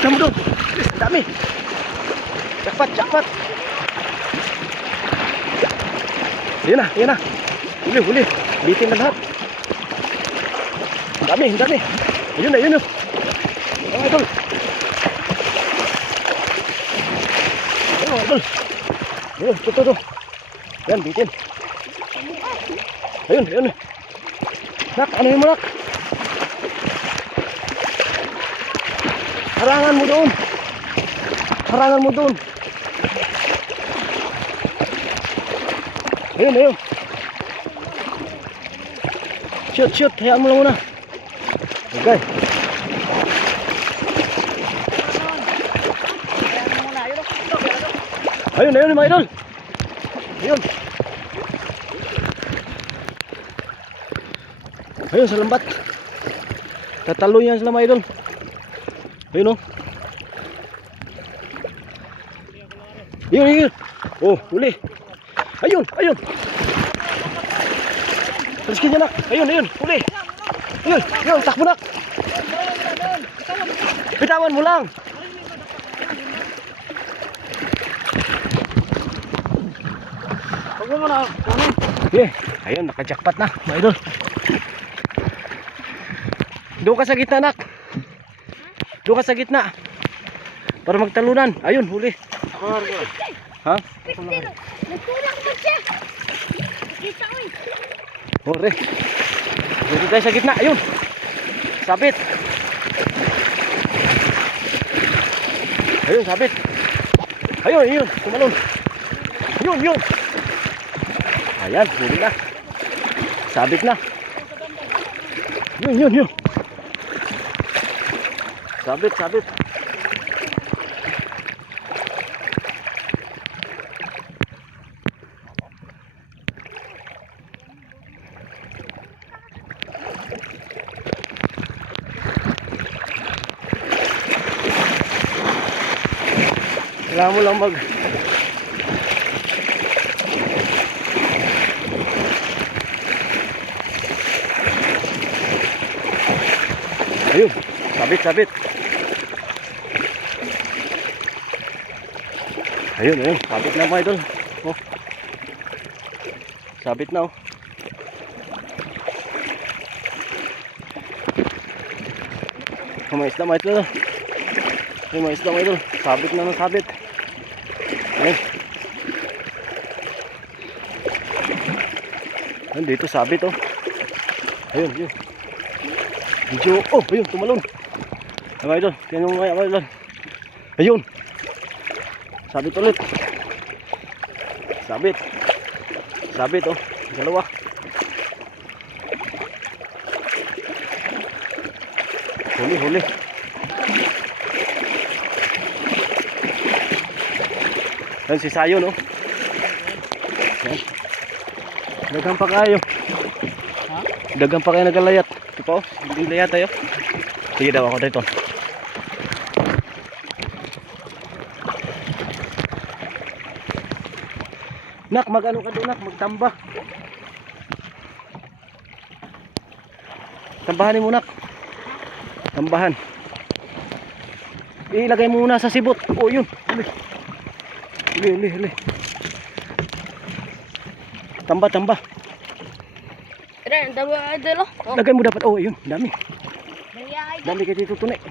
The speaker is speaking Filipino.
Kamu dong. Yes, dami. Jackpot, jackpot. Yan na, yan na. Huli, huli. Bitin na lahat. Ang dami, ang dami. Ayun na, ayun na. Mga idol. Ayun, idol. Ayun, ito. Yan, bitin. Ayun, ayun. Nak, ano yun mo, nak? Harangan mo doon. Harangan mo doon. Ayun, ayun. Shoot, shoot. Hayaan mo lang muna. Okay. Ayun, ayun mga idol. Ayun. Ayun sa lambat. Tatalo yan sila mga idol. Ayun o. Ayun, ayun. Oh, huli. Ayun, ayun. Taliskin niya nak. Ayun, ayun. Huli. Ayun, ayun. Takbo nak. Bitawan mo lang. Huwag mo na. Okay. Ayun, naka-jackpot na mga idol. Doon ka sa gitna nak. Doon ka sa gitna. Para magtalunan. Ayun, huli. Ha? Nagtulak mo siya. Kita ko eh. Hore. Dito tayo sa gitna. Ayun. Sabit. Ayun, sabit. Ayun, ayun. Tumalon. Yun, yun. Ayan, huli na. Sabit na. Yun, yun, yun. Sabit, sabit. Kailangan mo lang mag ayun, sabit, sabit. Ayun, ayun, sabit na mga idol. Oh. Sabit na oh. May isda mga idol. May isda mga idol. Sabit na ng sabit. Ayun. Ayun, dito sabit oh. Ayun, ayun. Medyo, oh, ayun, tumalon. Mga idol, yan yung mga idol. Ayun. Sabit ulit. Sabit. Sabit oh. Dalawa. Huli, huli. Yan si Sayon oh. Yan. Dagang pa kayo. Ha? Dagang pa kayo nagalayat. Ito pa oh. Hindi layat tayo. Sige daw ako dito. Nak, mag-ano ka doon nak, magtamba. Tambahanin mo nak. Tambahan. Ilagay mo muna sa sibot. Oh yun. Huli. Tamba, tamba. Tara, ang dami idol oh. Lagay mo dapat. Oh yun, dami. Dami kayo dito tunay.